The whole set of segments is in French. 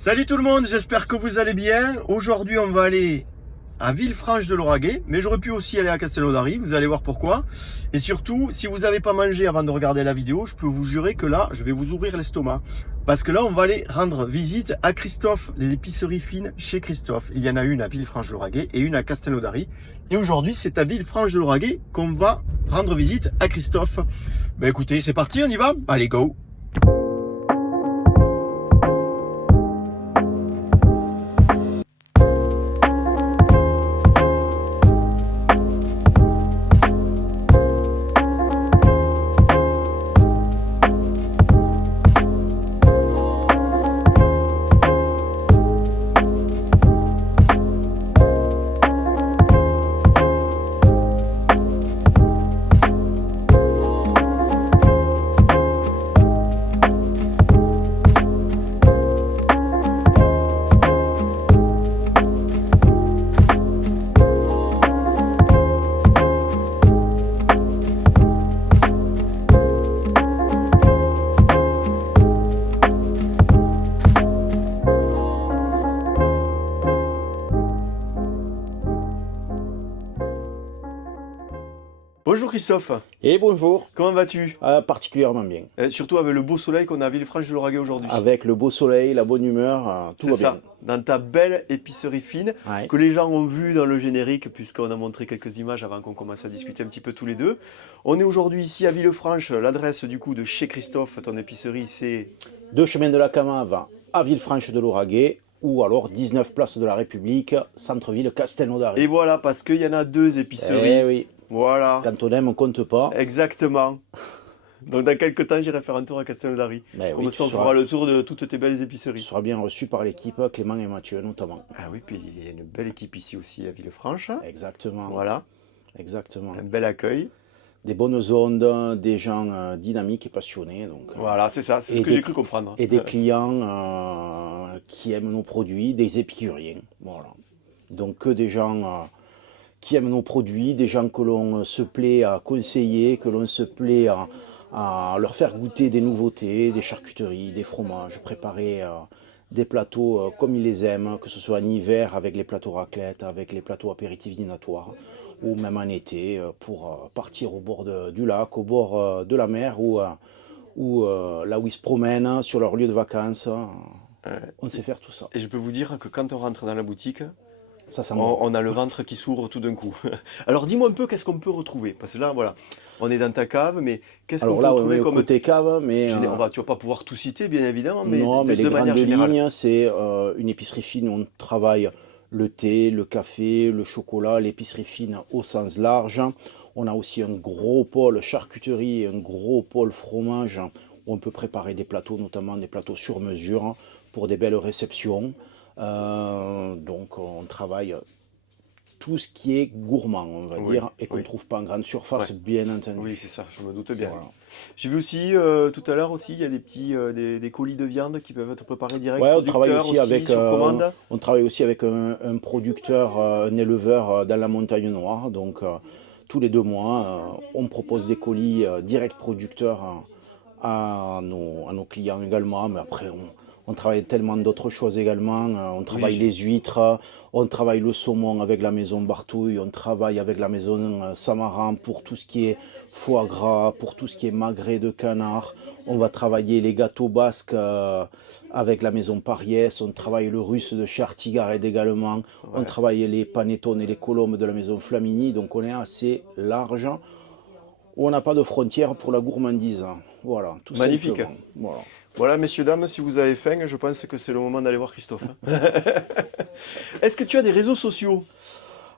Salut tout le monde, j'espère que vous allez bien. Aujourd'hui, on va aller à Villefranche-de-Lauragais, mais j'aurais pu aussi aller à Castelnaudary, vous allez voir pourquoi. Et surtout, si vous n'avez pas mangé avant de regarder la vidéo, je peux vous jurer que là, je vais vous ouvrir l'estomac. Parce que là, on va aller rendre visite à Christophe, les épiceries fines chez Christophe. Il y en a une à Villefranche-de-Lauragais et une à Castelnaudary. Et aujourd'hui, c'est à Villefranche-de-Lauragais qu'on va rendre visite à Christophe. Ben écoutez, c'est parti, on y va? Allez, go! Bonjour Christophe, Et bonjour, comment vas-tu? particulièrement bien. Surtout avec le beau soleil qu'on a à Villefranche-de-Lauragais aujourd'hui. Avec le beau soleil, la bonne humeur, tout C'est va ça, bien. dans ta belle épicerie fine Ouais. que les gens ont vu dans le générique puisqu'on a montré quelques images avant qu'on commence à discuter un petit peu tous les deux. On est aujourd'hui ici à Villefranche, l'adresse du coup de chez Christophe, ton épicerie c'est... 2 chemins de la Camave à Villefranche-de-Lauragais ou alors 19 place de la République, centre-ville Castelnaudary. Et voilà, parce qu'il y en a deux épiceries. Eh oui, Voilà, quand on aime, on compte pas. exactement. Donc dans quelques temps, j'irai faire un tour à Castelnaudary. Ben Comme oui, ça, on tu fera le tour de toutes tes belles tu épiceries. seras bien reçu par l'équipe, Clément et Mathieu notamment. Ah oui, puis il y a une belle équipe ici aussi à Villefranche. Exactement, Voilà, exactement. un bel accueil. Des bonnes ondes, des gens dynamiques et passionnés. Donc, Voilà, c'est ça, c'est et ce que des- j'ai cru comprendre. et des clients qui aiment nos produits, des épicuriens. Voilà. Donc que des gens qui aiment nos produits, des gens que l'on se plaît à conseiller, que l'on se plaît à leur faire goûter des nouveautés, des charcuteries, des fromages, préparer des plateaux comme ils les aiment, que ce soit en hiver avec les plateaux raclette, avec les plateaux apéritifs dînatoires, ou même en été pour partir au bord du lac, au bord de la mer, ou là où ils se promènent sur leur lieu de vacances. On sait faire tout ça. Et je peux vous dire que quand on rentre dans la boutique, Ça sent bon. on a le ventre qui s'ouvre tout d'un coup. Alors dis-moi un peu qu'est-ce qu'on peut retrouver. Parce que là, voilà, on est dans ta cave, mais qu'est-ce qu'on Alors peut là, on retrouver est comme... côté cave, mais Tu vas pas pouvoir tout citer, bien évidemment, mais non, mais les de grandes manière générale. lignes, c'est une épicerie fine où on travaille le thé, le café, le chocolat, l'épicerie fine au sens large. On a aussi un gros pôle charcuterie et un gros pôle fromage où on peut préparer des plateaux, notamment des plateaux sur mesure pour des belles réceptions. Donc on travaille tout ce qui est gourmand, on va Oui, dire, et qu'on ne oui. trouve pas en grande surface, Ouais. bien entendu. Oui, c'est ça, je me doute bien. Voilà. J'ai vu aussi, tout à l'heure aussi, il y a des petits des colis de viande qui peuvent être préparés direct, Ouais, on travaille producteurs aussi avec, sur commande. on travaille aussi avec un producteur, un éleveur dans la montagne noire. Donc, tous les 2 mois, on propose des colis direct producteurs à nos clients également. Mais après, on travaille tellement d'autres choses également. On travaille les huîtres, on travaille le saumon avec la maison Bartouille, on travaille avec la maison Samaran pour tout ce qui est foie gras, pour tout ce qui est magret de canard. On va travailler les gâteaux basques avec la maison Pariès, on travaille le russe de chez Artigaret également, on travaille les panettones et les colombes de la maison Flamini, donc on est assez large. On n'a pas de frontières pour la gourmandise. Voilà, tout Magnifique. simplement. Voilà. Voilà, messieurs, dames, si vous avez faim, je pense que c'est le moment d'aller voir Christophe. Est-ce que tu as des réseaux sociaux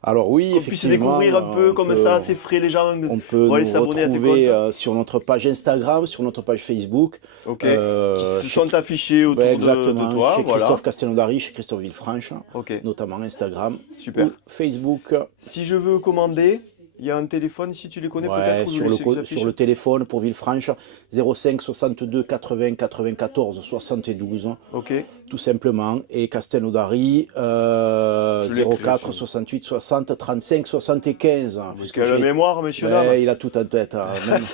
Alors oui, qu'on puisse effectivement, découvrir un peu comme ça, c'est frais, les gens on peut vont aller nous s'abonner à tes retrouver comptes. sur notre page Instagram, sur notre page Facebook. Ok, qui chez- sont affichés autour ouais, de exactement, toi. chez Voilà. Christophe Castelnaudary, chez Christophe Villefranche, Ok, notamment Instagram, super. ou Facebook. Si je veux commander, il y a un téléphone, si tu les connais Ouais, peut-être, ou sur, je le sais que ça sur affiche. le téléphone pour Villefranche, 05 62 80 94 72, Ok, tout simplement. Et Castelnaudary, Je l'ai, 04 je- 68 60 35 75. parce qu'il a la mémoire, messieurs, Ouais, dames. il a tout en tête. Même.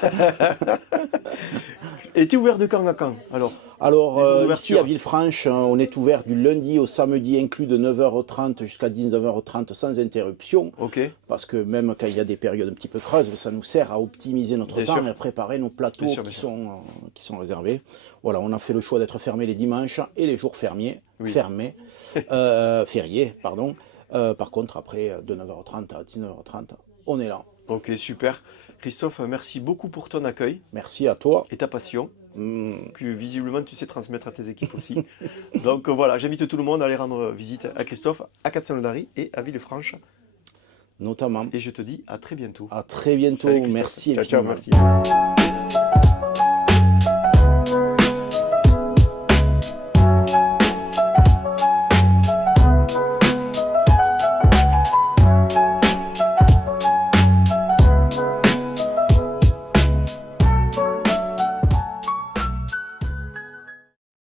Et tu es ouvert de quand à quand alors? Alors, Les jours ici d'ouverture. à Villefranche, on est ouvert du lundi au samedi inclus de 9h30 jusqu'à 19h30 sans interruption. Ok, Parce que même quand il y a des périodes un petit peu creuses, ça nous sert à optimiser notre Bien temps sûr. et à préparer nos plateaux Bien sûr, bien sûr. qui sont réservés. Voilà, on a fait le choix d'être fermé les dimanches et les jours Oui. fériés, pardon. Par contre, après, de 9h30 à 19h30, on est là. Ok, super. Christophe, merci beaucoup pour ton accueil Merci à toi. et ta passion, Mm. que visiblement tu sais transmettre à tes équipes aussi. Donc voilà, j'invite tout le monde à aller rendre visite à Christophe, à Castelnaudary et à Villefranche. Notamment. Et je te dis à très bientôt. À très bientôt. Salut Christophe. Merci Ciao, ciao, infiniment. merci.